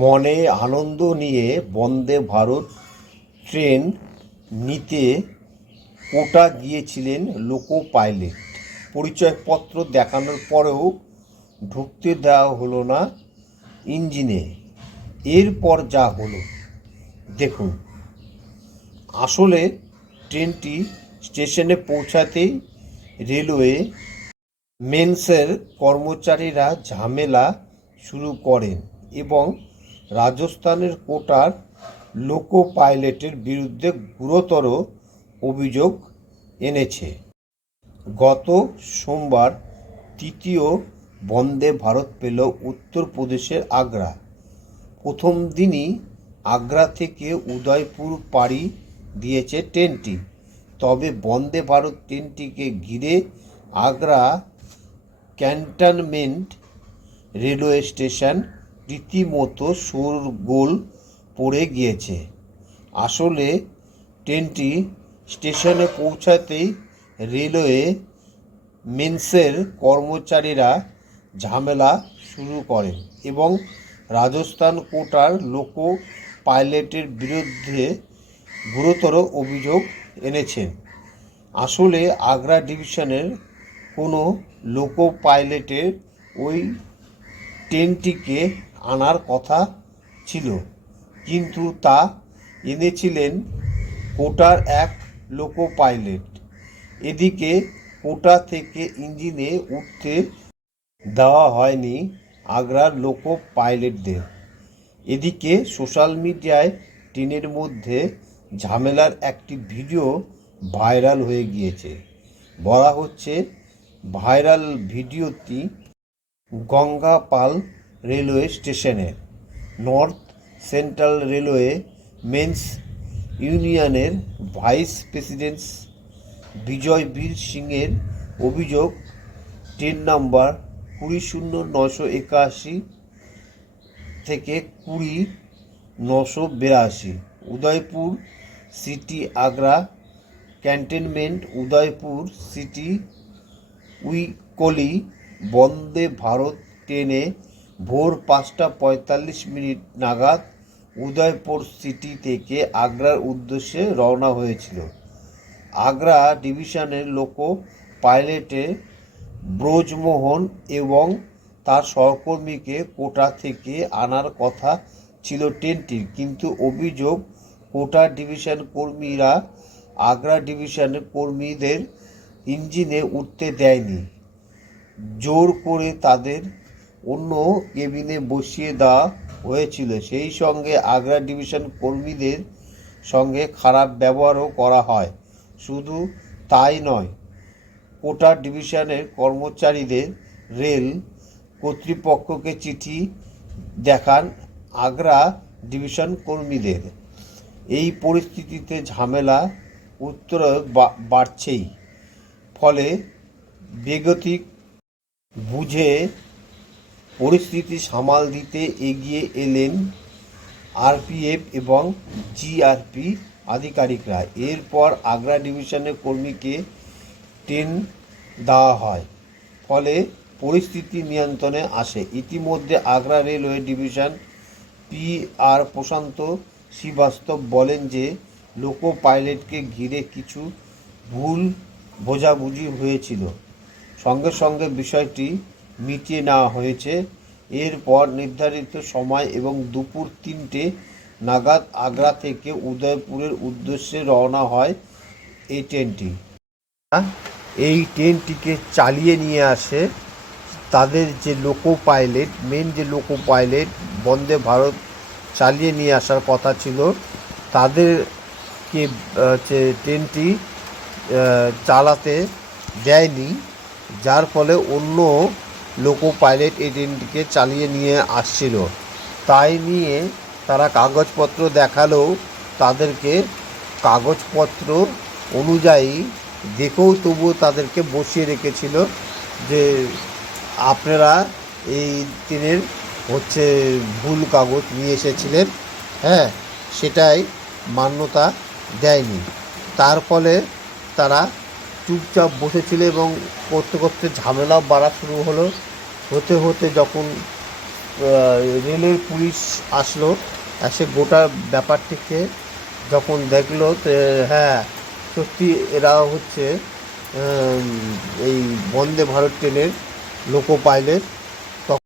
মনে আনন্দ নিয়ে বন্দে ভারত ট্রেন নিতে কোটা গিয়েছিলেন লোকো পাইলট। পরিচয়পত্র দেখানোর পরেও ঢুকতে দেওয়া হলো না ইঞ্জিনে। এরপর যা হলো দেখুন। আসলে ট্রেনটি স্টেশনে পৌঁছাতেই রেলওয়ে মেন্সের কর্মচারীরা ঝামেলা শুরু করেন এবং রাজস্থানের কোটার লোকো পাইলটের বিরুদ্ধে গুরুতর অভিযোগ এনেছে। গত সোমবার তৃতীয় বন্দে ভারত পেল উত্তরপ্রদেশের আগ্রা। প্রথম দিনই আগ্রা থেকে উদয়পুর পাড়ি দিয়েছে ট্রেনটি। তবে বন্দে ভারত ট্রেনটিকে ঘিরে আগ্রা ক্যান্টনমেন্ট রেলওয়ে স্টেশন রীতিমতো শোরগোল পড়ে গিয়েছে। আসলে ট্রেনটি স্টেশনে পৌঁছাতেই রেলওয়ে মেন্সের কর্মচারীরা ঝামেলা শুরু করেন এবং রাজস্থান কোটার লোকো পাইলটের বিরুদ্ধে গুরুতর অভিযোগ এনেছেন। আসলে আগ্রা ডিভিশনের কোনো লোকো পাইলটের ওই ট্রেনটিকে আনার কথা ছিল, কিন্তু তা এনেছিলেন কোটার এক লোকো পাইলট। এদিকে কোটা থেকে ইঞ্জিনে উঠতে দেওয়া হয়নি আগ্রার লোকো পাইলটদের। এদিকে সোশ্যাল মিডিয়ায় ট্রেনের মধ্যে ঝামেলার একটি ভিডিও ভাইরাল হয়ে গিয়েছে। বলা হচ্ছে ভাইরাল ভিডিওটি গঙ্গাপাল রেলওয়ে স্টেশনের। নর্থ সেন্ট্রাল রেলওয়ে মেন্স ইউনিয়নের ভাইস প্রেসিডেন্ট বিজয় বীর সিংয়ের অভিযোগ, ট্রেন নাম্বার 200981 থেকে 20-982 Udaipur city Agra cantonment Udaipur city weekly Vande Bharat ট্রেনে ভোর 5:45 নাগাদ উদয়পুর সিটি থেকে আগ্রার উদ্দেশ্যে রওনা হয়েছিল। আগ্রা ডিভিশনের লোকো পাইলটে ব্রজমোহন এবং তার সহকর্মীকে কোটা থেকে আনার কথা ছিল ট্রেনটির, কিন্তু অভিযোগ কোটা ডিভিশন কর্মীরা আগ্রা ডিভিশনের কর্মীদের ইঞ্জিনে উঠতে দেয়নি। জোর করে তাদের অন্য কেবিনে বসিয়ে দেওয়া হয়েছিল। সেই সঙ্গে আগ্রা ডিভিশন কর্মীদের সঙ্গে খারাপ ব্যবহারও করা হয়। শুধু তাই নয়, কোটা ডিভিশনের কর্মচারীদের রেল কর্তৃপক্ষকে চিঠি দেখান আগ্রা ডিভিশন কর্মীদের। এই পরিস্থিতিতে ঝামেলা উত্তরে বাড়ছেই। ফলে বেগতিক বুঝে পরিস্থিতি সামাল দিতে এগিয়ে এলেন আরপিএফ এবং জিআরপি আধিকারিকরা। এরপর আগ্রা ডিভিশনের কর্মীকে ট্রেন দেওয়া হয়, ফলে পরিস্থিতি নিয়ন্ত্রণে আসে। ইতিমধ্যে আগ্রা রেলওয়ে ডিভিশন PR প্রশান্ত শ্রীবাস্তব বলেন যে লোকো পাইলটকে ঘিরে কিছু ভুল বোঝাবুঝি হয়েছিল। সঙ্গে সঙ্গে বিষয়টি মিটিয়ে নেওয়া হয়েছে। এরপর নির্ধারিত সময় এবং দুপুর 3টে নাগাদ আগ্রা থেকে উদয়পুরের উদ্দেশ্যে রওনা হয় এই ট্রেনটি। এই ট্রেনটিকে চালিয়ে নিয়ে আসে তাদের যে লোকো পাইলট, মেন যে লোকো পাইলট বন্দে ভারত চালিয়ে নিয়ে আসার কথা ছিল, তাদেরকে ট্রেনটি চালাতে দেয়নি, যার ফলে অন্য লোকো পাইলট এই ট্রেনটিকে চালিয়ে নিয়ে আসছিল। তাই নিয়ে তারা কাগজপত্র দেখালেও তাদেরকে কাগজপত্র অনুযায়ী দেখেও তবুও তাদেরকে বসিয়ে রেখেছিল যে আপনারা এই ট্রেনের ভুল কাগজ নিয়ে এসেছিলেন, সেটাই মান্যতা দেয়নি। তার ফলে তারা চুপচাপ বসেছিল এবং করতে করতে ঝামেলা বাড়া শুরু হলো। হতে হতে যখন রেলের পুলিশ আসলো, এসে গোটা ব্যাপারটিকে যখন দেখলো, হ্যাঁ সত্যি এরা হচ্ছে এই বন্দে ভারত ট্রেনের লোকো পাইলট।